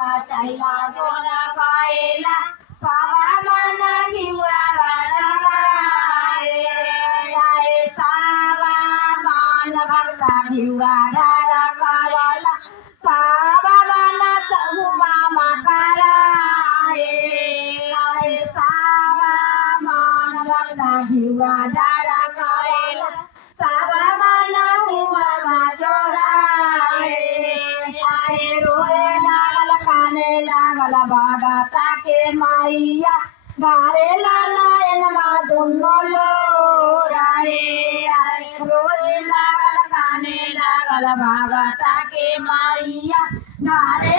का चैला गोरा कायला सावा माना घिवरा राय सावा मान भक्ता घिवरा धारा कावाला सावा माना चहुमा मकराय सावा मान भक्ता घिवरा धारा कायला सावा माना घिवरा जोराय रोए लागल काने लागल बाबा ताके माइया गारे लायन मा दुनो लोराए रोए लागल काने लागल बाबा ताके माइया गारे